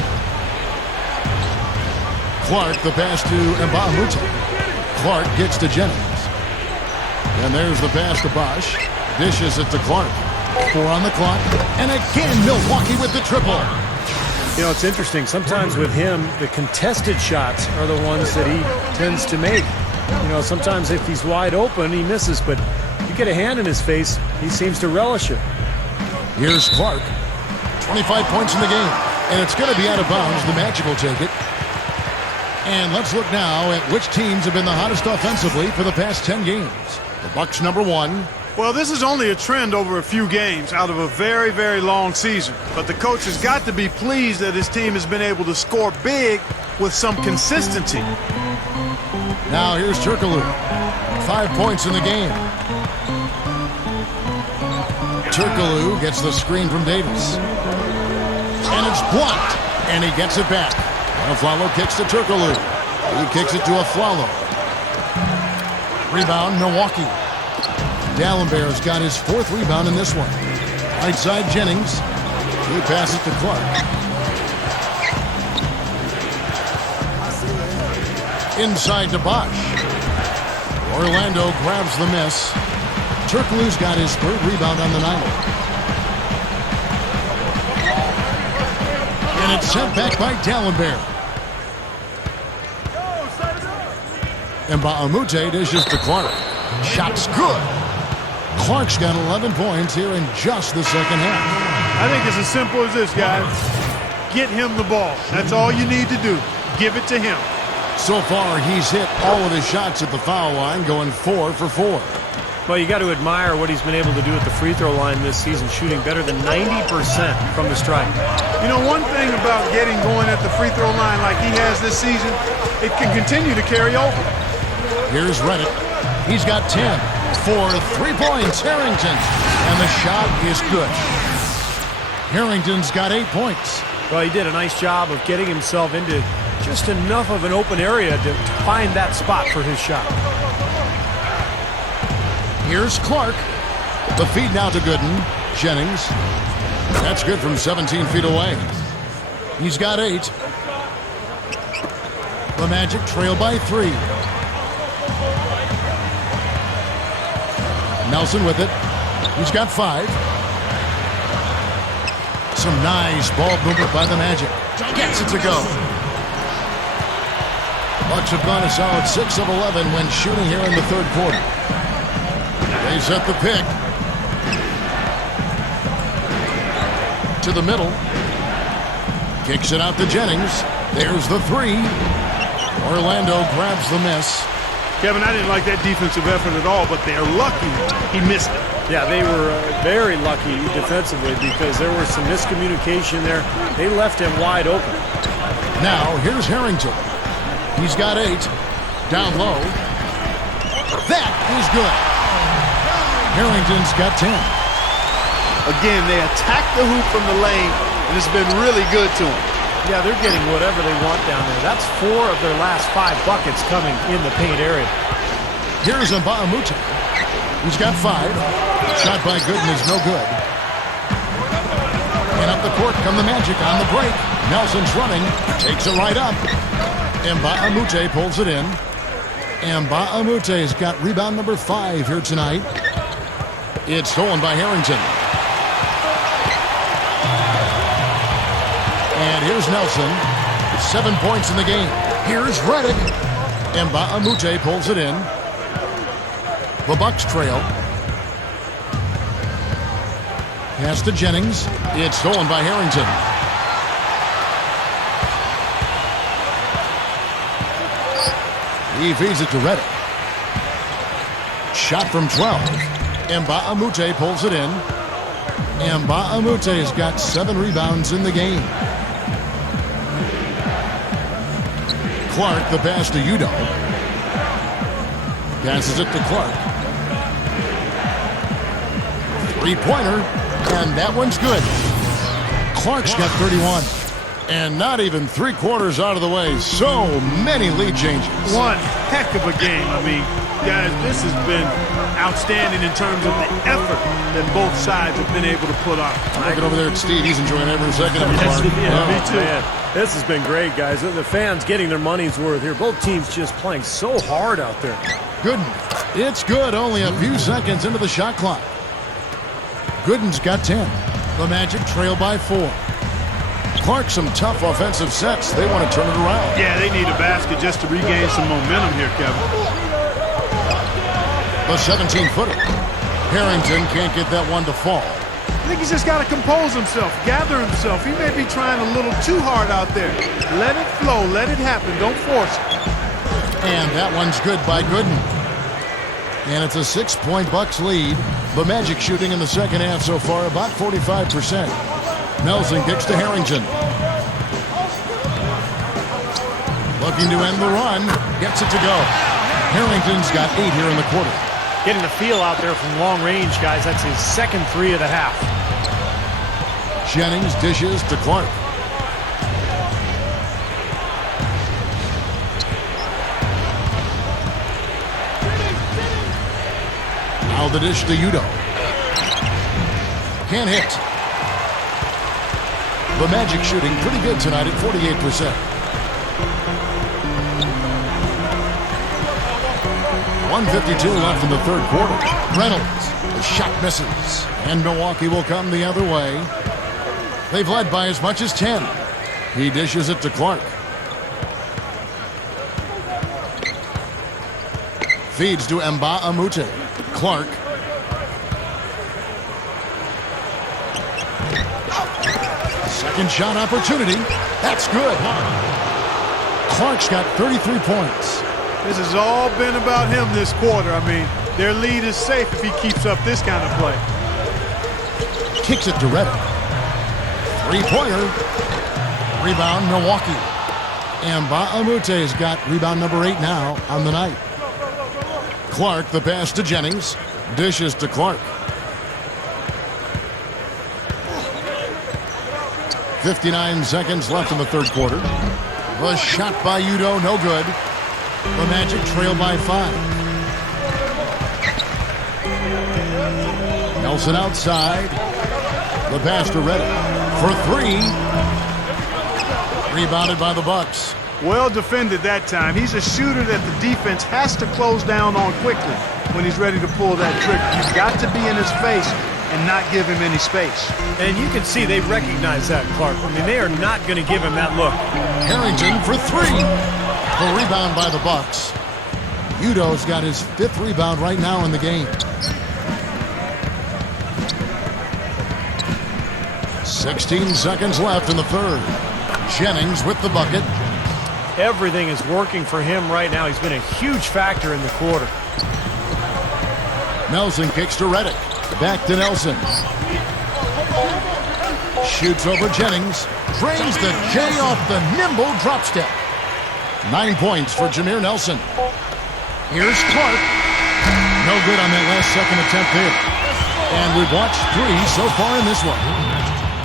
Clark, the pass to Mbamute. Clark gets to Jennings. And there's the pass to Bosh. Dishes it to Clark. 4 on the clock. And again, Milwaukee with the triple. You know, it's interesting. Sometimes with him, the contested shots are the ones that he tends to make. You know, sometimes if he's wide open, he misses. But you get a hand in his face, he seems to relish it. Here's Clark. 25 points in the game. And it's going to be out of bounds. The Magic will take it. And let's look now at which teams have been the hottest offensively for the past 10 games. The Bucks #1. Well, this is only a trend over a few games out of a very, very long season. But the coach has got to be pleased that his team has been able to score big with some consistency. Now here's Turkoglu. 5 points in the game. Turkoglu gets the screen from Davis. And it's blocked. And he gets it back. Aflalo kicks to Turkoglu. He kicks it to Aflalo. Rebound, Milwaukee. Dallenberg's got his 4th rebound in this one. Right side, Jennings. He passes to Clark. Inside to Bosh. Orlando grabs the miss. Turkoglu's got his 3rd rebound on the night. And it's sent back by Dallenberg. Nba2K13 dishes to Clark. Shot's good. Clark's got 11 points here in just the second half. I think it's as simple as this, guys. Get him the ball. That's all you need to do. Give it to him. So far, he's hit all of his shots at the foul line, going 4 for 4. Well, you got to admire what he's been able to do at the free throw line this season, shooting better than 90% from the stripe. You know, one thing about getting going at the free throw line like he has this season, it can continue to carry over. Here's Reddick. He's got 10 for 3 points. Harrington. And the shot is good. Harrington's got 8 points. Well, he did a nice job of getting himself into just enough of an open area to find that spot for his shot. Here's Clark. The feed now to Gooden. Jennings. That's good from 17 feet away. He's got 8. The Magic trail by 3. Nelson with it. He's got 5. Some nice ball movement by the Magic. Gets it to go. Bucks have gone a solid 6 of 11 when shooting here in the 3rd quarter. They set the pick. To the middle. Kicks it out to Jennings. There's the 3. Orlando grabs the miss. Kevin, I didn't like that defensive effort at all, but they're lucky he missed it. Yeah, they were very lucky defensively because there was some miscommunication there. They left him wide open. Now, here's Harrington. He's got 8. Down low. That is good. Harrington's got 10. Again, they attack the hoop from the lane, and it's been really good to them. Yeah, they're getting whatever they want down there. That's 4 of their last 5 buckets coming in the paint area. Here's Nba2K13. He's got 5. Shot by Gooden is no good. And up the court come the Magic on the break. Nelson's running. Takes it right up. Nba2K13 pulls it in. Nba2K13's got rebound number 5 here tonight. It's stolen by Harrington. And here's Nelson. 7 points in the game. Here's Reddick. Nba2K13 pulls it in. The Bucks trail. Pass to Jennings. It's stolen by Harrington. He feeds it to Reddick. Shot from 12. Nba2K13 pulls it in. Nba2K13's got 7 rebounds in the game. Clark, the pass to Udo. Passes it to Clark. 3-pointer, and that one's good. Clark's got 31. And not even 3/4 out of the way. So many lead changes. One heck of a game. I mean, guys, this has been outstanding in terms of the effort that both sides have been able to put on. Looking over there at Steve. He's enjoying every second of it. Yes, Clark. yeah, me too. Man, this has been great, guys. The fans getting their money's worth here. Both teams just playing so hard out there. Gooden. It's good. Only a few seconds into the shot clock. Gooden's got 10. The Magic trail by 4. Clark, some tough offensive sets. They want to turn it around. Yeah, they need a basket just to regain some momentum here, Kevin. The 17-footer. Harrington can't get that one to fall. I think he's just got to compose himself, gather himself. He may be trying a little too hard out there. Let it flow. Let it happen. Don't force it. And that one's good by Gooden. And it's a 6-point Bucks lead. The Magic shooting in the second half so far about 45%. Nelson kicks to Harrington. Looking to end the run. Gets it to go. Harrington's got 8 here in the quarter. Getting the feel out there from long range, guys. That's his second 3 of the half. Jennings dishes to Clark. Now the dish to Udo. Can't hit. The Magic shooting pretty good tonight at 48%. 1:52 left in the third quarter. Reynolds, the shot misses. And Milwaukee will come the other way. They've led by as much as 10. He dishes it to Clark. Feeds to Nba2K13. Clark. Second shot opportunity. That's good. Clark's got 33 points. This has all been about him this quarter. I mean, their lead is safe if he keeps up this kind of play. Kicks it to Reddick. Three-pointer. Rebound, Milwaukee. Nba2K13's got rebound number 8 now on the night. Clark, the pass to Jennings. Dishes to Clark. 59 seconds left in the third quarter. The shot by Udo, no good. The Magic trail by 5. Nelson outside. The pass to Reddick for 3. Rebounded by the Bucks. Well defended that time. He's a shooter that the defense has to close down on quickly when he's ready to pull that trigger. You've got to be in his face and not give him any space. And you can see they recognize that, Clark. I mean, they are not going to give him that look. Harrington for 3. The rebound by the Bucks. Udo's got his 5th rebound right now in the game. 16 seconds left in the third. Jennings with the bucket. Everything is working for him right now. He's been a huge factor in the quarter. Nelson kicks to Reddick. Back to Nelson. Shoots over Jennings. Drains the J off the nimble drop step. 9 points for Jameer Nelson. Here's Clark. No good on that last second attempt there. And we've watched 3 so far in this one.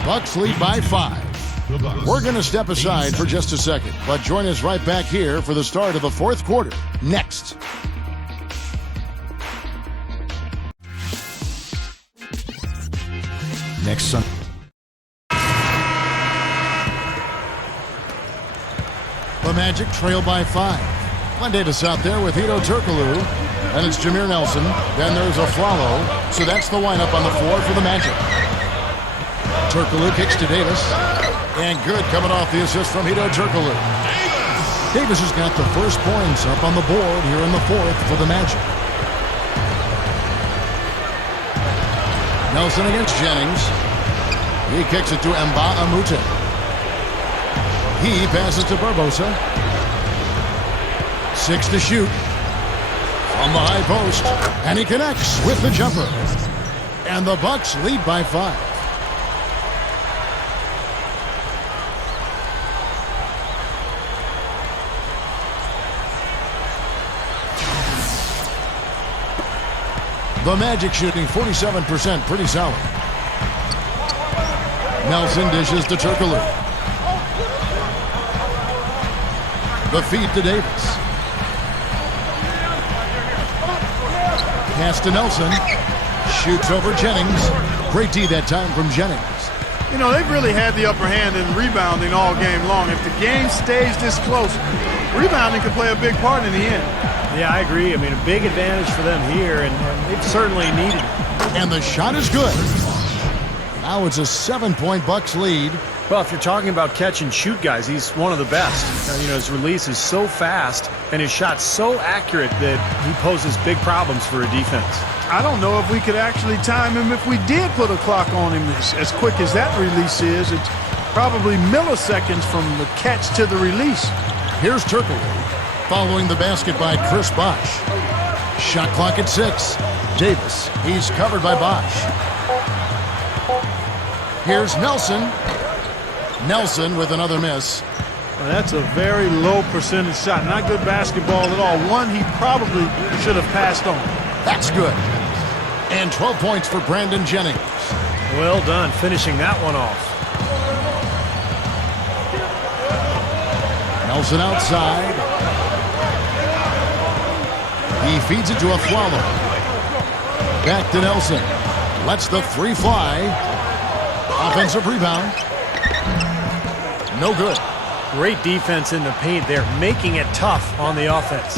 Bucks lead by 5. We're going to step aside for just a second, but join us right back here for the start of the fourth quarter. Next. Next Sunday. The Magic trail by 5. Glenn Davis out there with Hedo Turkoglu. And it's Jameer Nelson. Then there's a Flalo. So that's the lineup on the floor for the Magic. Turkoglu kicks to Davis. And good coming off the assist from Hedo Turkoglu. Davis has got the first points up on the board here in the fourth for the Magic. Nelson against Jennings. He kicks it to Nba2K13. He passes to Barbosa. 6 to shoot. From the high post. And he connects with the jumper. And the Bucks lead by 5. The Magic shooting 47%, pretty solid. Nelson dishes to Turkoglu. The feed to Davis. Pass to Nelson. Shoots over Jennings. Great D that time from Jennings. You know, they've really had the upper hand in rebounding all game long. If the game stays this close, rebounding could play a big part in the end. Yeah, I agree. I mean, a big advantage for them here, and they've certainly needed it. And the shot is good. Now it's a 7-point Bucks lead. Well, if you're talking about catch and shoot guys, he's one of the best. You know, his release is so fast and his shot's so accurate that he poses big problems for a defense. I don't know if we could actually time him if we did put a clock on him as quick as that release is. It's probably milliseconds from the catch to the release. Here's Turkoglu following the basket by Chris BOSH. Shot clock at 6. Davis, he's covered by BOSH. Here's Nelson. Nelson with another miss. Well, that's a very low percentage shot. Not good basketball at all. One he probably should have passed on. That's good. And 12 points for Brandon Jennings. Well done, finishing that one off. Nelson outside. He feeds it to a Flalo. Back to Nelson. Lets the three fly. Offensive rebound. No good. Great defense in the paint there, making it tough on the offense.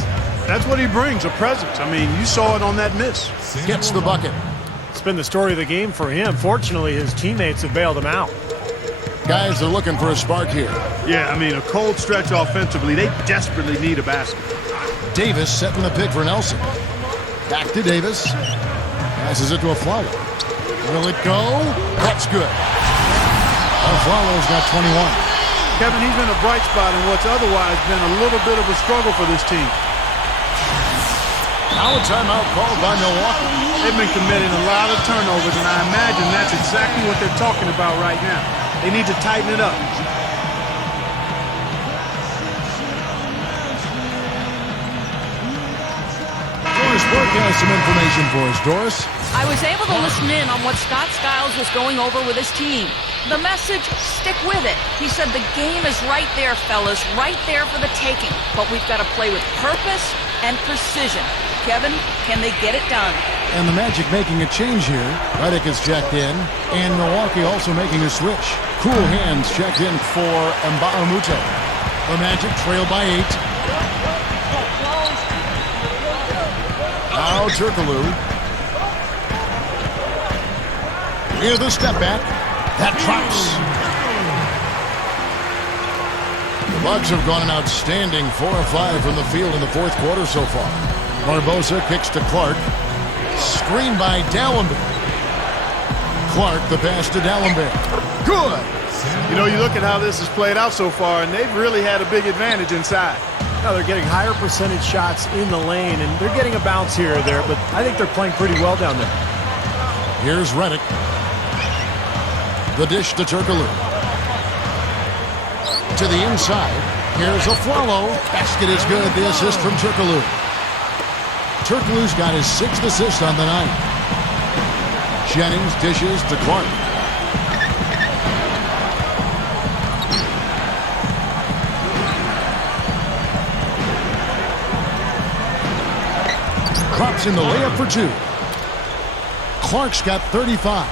That's what he brings, a presence. I mean, you saw it on that miss. Gets the bucket. It's been the story of the game for him. Fortunately, his teammates have bailed him out. Guys are looking for a spark here. Yeah, I mean, a cold stretch offensively. They desperately need a basket. Davis setting the pick for Nelson. Back to Davis. Passes it to Aflalo. Will it go? That's good. Aflalo's got 21. Kevin, he's been a bright spot in what's otherwise been a little bit of a struggle for this team. Now a timeout called by Milwaukee. They've been committing a lot of turnovers, and I imagine that's exactly what they're talking about right now. They need to tighten it up. Doris Burke has some information for us. Doris? I was able to listen in on what Scott Skiles was going over with his team. The message, stick with it. He said the game is right there, fellas, right there for the taking. But we've got to play with purpose and precision. Kevin, can they get it done? And the Magic making a change here. Redick is checked in, and Milwaukee also making a switch. Cool Hands checked in for Nba2K13. The Magic trail by 8. Now Turkoglu. Here's the step back. That drops. The Bucks have gone an outstanding 4 of 5 from the field in the fourth quarter so far. Barbosa kicks to Clark. Screen by Dallenberg. Clark, the pass to Dallenberg. Good. You know, you look at how this has played out so far, and they've really had a big advantage inside. Now they're getting higher percentage shots in the lane, and they're getting a bounce here or there, but I think they're playing pretty well down there. Here's Redick. The dish to Turkoglu. To the inside. Here's Aflalo. Basket is good. The assist from Turkoglu. Turkoglu's got his 6th assist on the night. Jennings dishes to Clark. Drops in the layup for 2. Clark's got 35.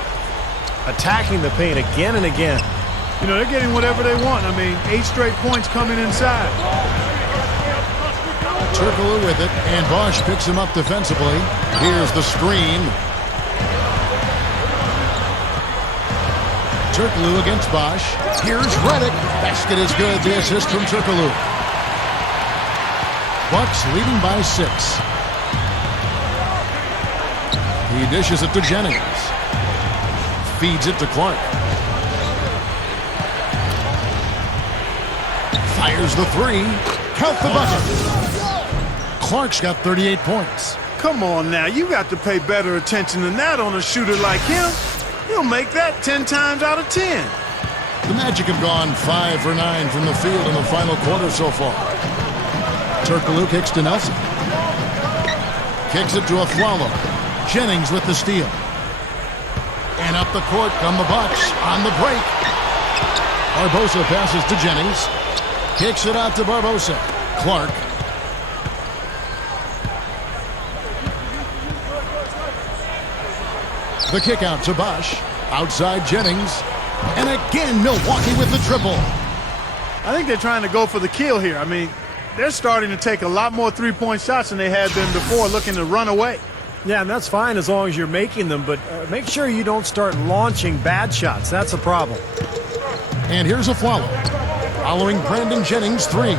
Attacking the paint again and again. You know, they're getting whatever they want. I mean, 8 straight points coming inside. Turkoglu with it, and BOSH picks him up defensively. Here's the screen. Turkoglu against BOSH. Here's Redick. Basket is good. The assist from Turkoglu. Bucks leading by 6. He dishes it to Jennings. Feeds it to Clark. Fires the 3. Count the bucket. Clark's got 38 points. Come on now, you got to pay better attention than that on a shooter like him. He'll make that 10 times out of 10. The Magic have gone 5 for 9 from the field in the final quarter so far. Turkoglu kicks to Nelson. Kicks it to Aflalo. Jennings with the steal. And up the court come the Bucks on the break. Barbosa passes to Jennings. Kicks it out to Barbosa. Clark. The kick out to BOSH. Outside Jennings. And again, Milwaukee with the triple. I think they're trying to go for the kill here. I mean, they're starting to take a lot more three-point shots than they had been before, looking to run away. Yeah, and that's fine as long as you're making them, but make sure you don't start launching bad shots. That's a problem. And here's Aflalo. Following Brandon Jennings' 3.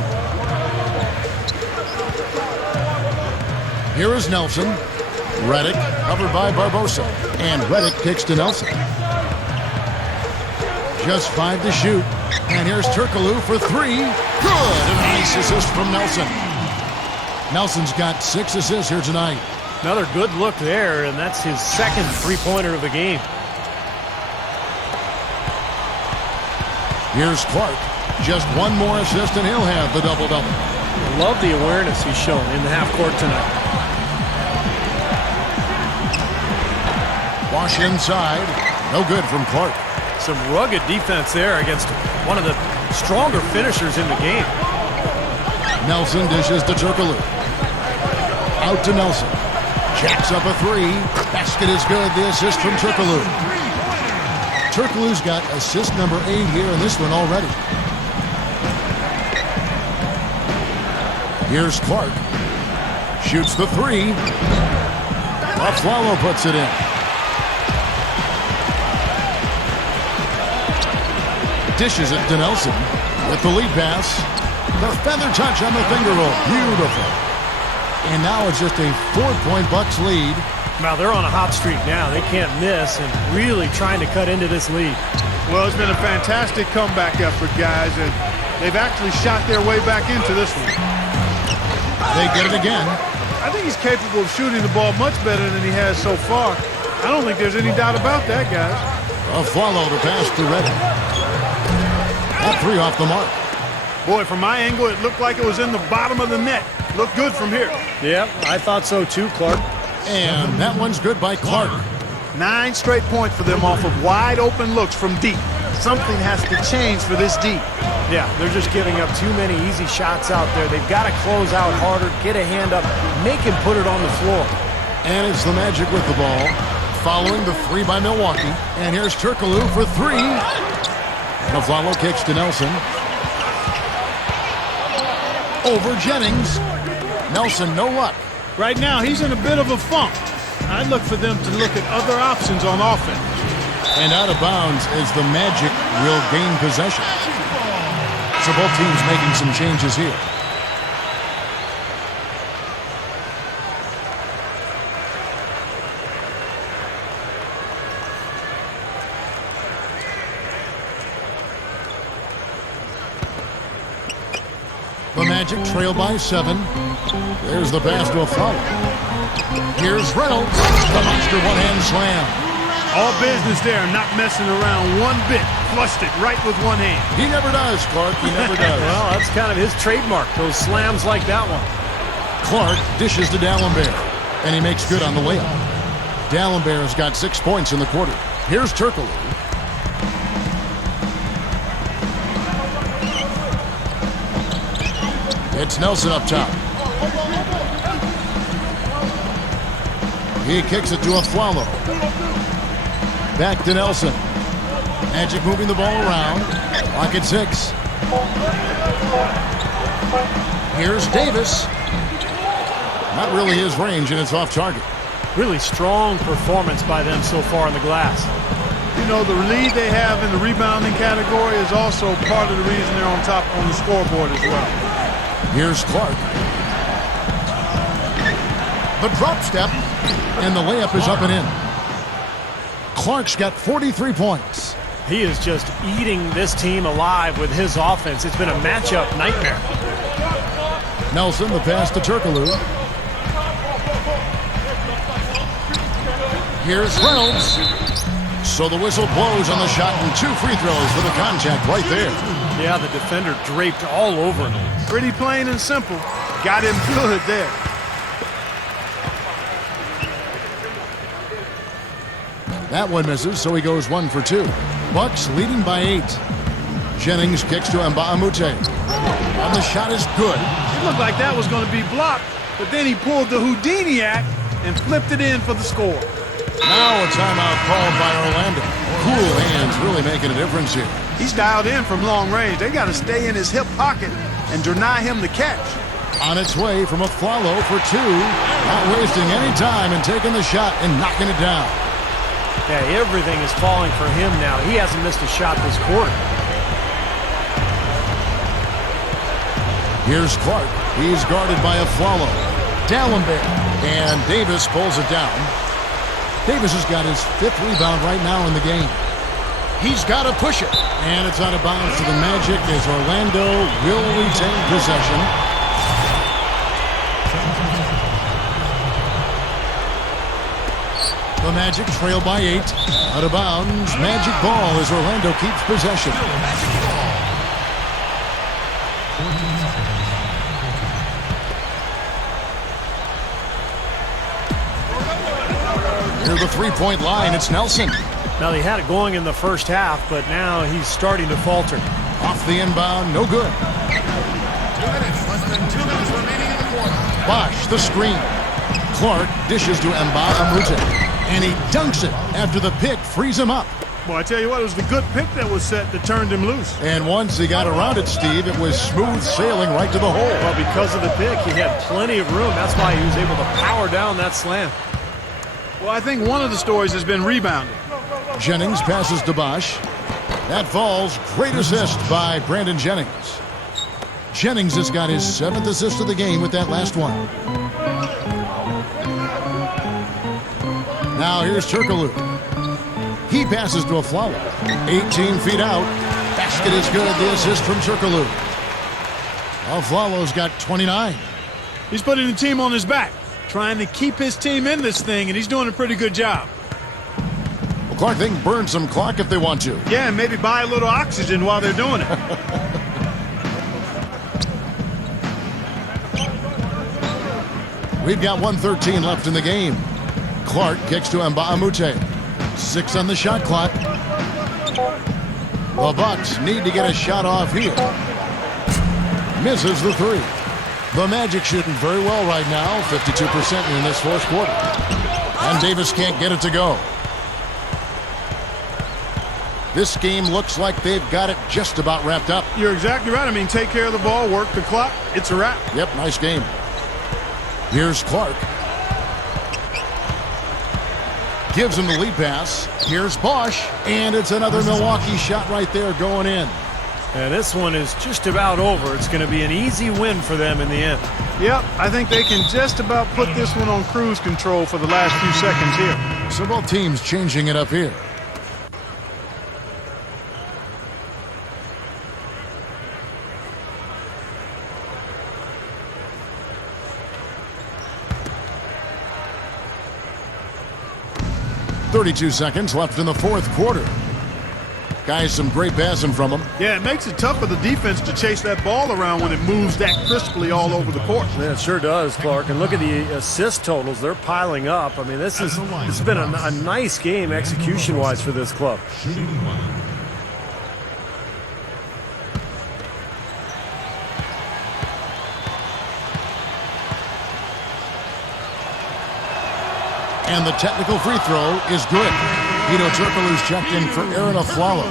Here is Nelson. Redick covered by Barbosa. And Redick kicks to Nelson. Just 5 to shoot. And here's Turkoglu for 3. Good! A nice assist from Nelson. Nelson's got 6 assists here tonight. Another good look there, and that's his 2nd three-pointer of the game. Here's Clark. Just 1 more assist, and he'll have the double-double. Love the awareness he's shown in the half court tonight. BOSH inside. No good from Clark. Some rugged defense there against one of the stronger finishers in the game. Nelson dishes to Turkoglu. Out to Nelson. Jacks up a three. Basket is good. The assist from Turkoglu. Turkoglu's got assist number 8 here in this one already. Here's Clark. Shoots the three. Aflalo puts it in. Dishes it to Nelson with the lead pass. The feather touch on the finger roll. Beautiful. And now it's just a 4-point Bucks lead. Now they're on a hot streak now. They can't miss and really trying to cut into this lead. Well, it's been a fantastic comeback effort, guys, and they've actually shot their way back into this one. They get it again. I think he's capable of shooting the ball much better than he has so far. I don't think there's any doubt about that, guys. Aflalo to pass to Reddick. That three off the mark. Boy, from my angle, it looked like it was in the bottom of the net. Looked good from here. Yep, I thought so too, Clark. And that one's good by Clark. 9 straight points for them off of wide open looks from deep. Something has to change for this deep. Yeah, they're just giving up too many easy shots out there. They've got to close out harder, get a hand up, make him put it on the floor. And it's the Magic with the ball, following the three by Milwaukee. And here's Turkoglu for three. And Aflalo kicks to Nelson. Over Jennings. Nelson, no luck. Right now, he's in a bit of a funk. I'd look for them to look at other options on offense. And out of bounds as the Magic will gain possession. So both teams making some changes here. The Magic trail by 7. There's the pass to Aflalo. Here's Reynolds. The monster one-hand slam. All business there, not messing around one bit. Flushed it right with one hand. He never does, Clark. He never does. Well, that's kind of his trademark, those slams like that one. Clark dishes to D'Alembert, and he makes good on the layup. D'Alembert's got 6 points in the quarter. Here's Turkoglu. It's Nelson up top. He kicks it to Aflalo. Back to Nelson. Magic moving the ball around. Clock at 6. Here's Davis. Not really his range, and it's off target. Really strong performance by them so far in the glass. You know, the lead they have in the rebounding category is also part of the reason they're on top on the scoreboard as well. Here's Clark. The drop step, and the layup is up and in. Clark's got 43 points. He is just eating this team alive with his offense. It's been a matchup nightmare. Nelson, the pass to Turkoglu. Here's Reynolds. So the whistle blows on the shot, and 2 free throws for the contact right there. Yeah, the defender draped all over him. Pretty plain and simple. Got him good there. That one misses, so he goes 1 for 2. Bucks leading by 8. Jennings kicks to Nba2K13. And the shot is good. It looked like that was going to be blocked, but then he pulled the Houdini act and flipped it in for the score. Now a timeout called by Orlando. Cool hands really making a difference here. He's dialed in from long range. They got to stay in his hip pocket and deny him the catch. On its way from Aflalo for 2. Not wasting any time and taking the shot and knocking it down. Yeah, everything is falling for him now. He hasn't missed a shot this quarter. Here's Clark. He's guarded by Aflalo. D'Alembert. And Davis pulls it down. Davis has got his 5th rebound right now in the game. He's got to push it. And it's out of bounds to the Magic as Orlando will retain possession. The Magic trail by 8. Out of bounds. Magic ball as Orlando keeps possession. Near the three-point line, it's Nelson. Now, they had it going in the first half, but now he's starting to falter. Off the inbound, no good. 2 minutes, less than 2 minutes remaining in the quarter. BOSH, the screen. Clark dishes to Nba2K13, and he dunks it after the pick frees him up. Well, I tell you what, it was the good pick that was set that turned him loose. And once he got around it, Steve, it was smooth sailing right to the hole. Well, because of the pick, he had plenty of room. That's why he was able to power down that slam. Well, I think one of the stories has been rebounding. Jennings passes to Bosh. That falls. Great assist by Brandon Jennings. Jennings has got his 7th assist of the game with that last one. Now here's Turkoglu. He passes to Aflalo. 18 feet out. Basket is good. The assist from Turkoglu. Aflalo's got 29. He's putting the team on his back, trying to keep his team in this thing, and he's doing a pretty good job. Well, Clark, they can burn some clock if they want to. Yeah, and maybe buy a little oxygen while they're doing it. We've got 1:13 left in the game. Clark kicks to Nba2K13. 6 on the shot clock. The Bucks need to get a shot off here. Misses the 3. The Magic shooting very well right now, 52% in this fourth quarter. And Davis can't get it to go. This game looks like they've got it just about wrapped up. You're exactly right. I mean, take care of the ball, work the clock. It's a wrap. Yep, nice game. Here's Clark. Gives him the lead pass. Here's Bosh, and it's another Milwaukee shot right there going in. And this one is just about over. It's going to be an easy win for them in the end. Yep, I think they can just about put this one on cruise control for the last few seconds here. So both teams changing it up here. .32 seconds left in the fourth quarter. Guys, some great passing from him. Yeah, it makes it tough for the defense to chase that ball around when it moves that crisply all over the court. Yeah, it sure does, Clark. And look at the assist totals. They're piling up. I mean, this has been a nice game execution-wise for this club. And the technical free throw is good. Hedo Turkoglu's checked in for Aaron Aflalo.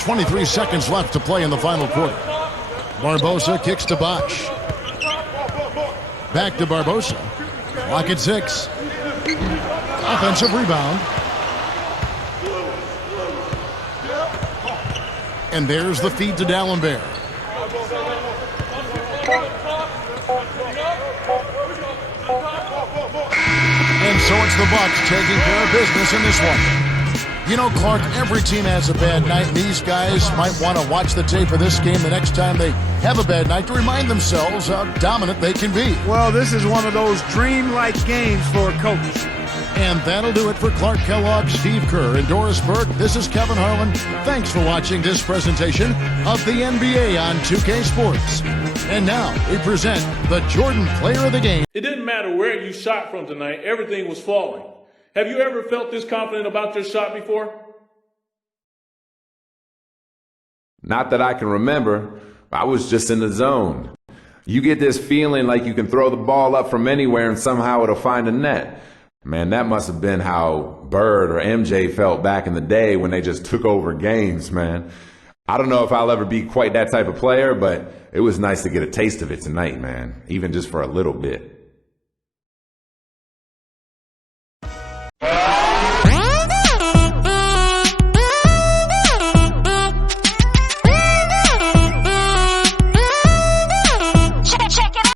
.23 seconds left to play in the final quarter. Barbosa kicks to Bosh. Back to Barbosa. Clock at 6. Offensive rebound. And there's the feed to D'Alembert. And so it's the Bucks taking care of business in this one. You know, Clark, every team has a bad night, and these guys might want to watch the tape of this game the next time they have a bad night to remind themselves how dominant they can be. Well, this is one of those dreamlike games for a coach. And that'll do it for Clark Kellogg, Steve Kerr, and Doris Burke. This is Kevin Harlan. Thanks for watching this presentation of the NBA on 2K Sports. And now we present the Jordan Player of the Game. It didn't matter where you shot from tonight. Everything was falling. Have you ever felt this confident about your shot before? Not that I can remember. I was just in the zone. You get this feeling like you can throw the ball up from anywhere and somehow it'll find a net. Man, that must have been how Bird or MJ felt back in the day when they just took over games, man. I don't know if I'll ever be quite that type of player, but it was nice to get a taste of it tonight, man, even just for a little bit.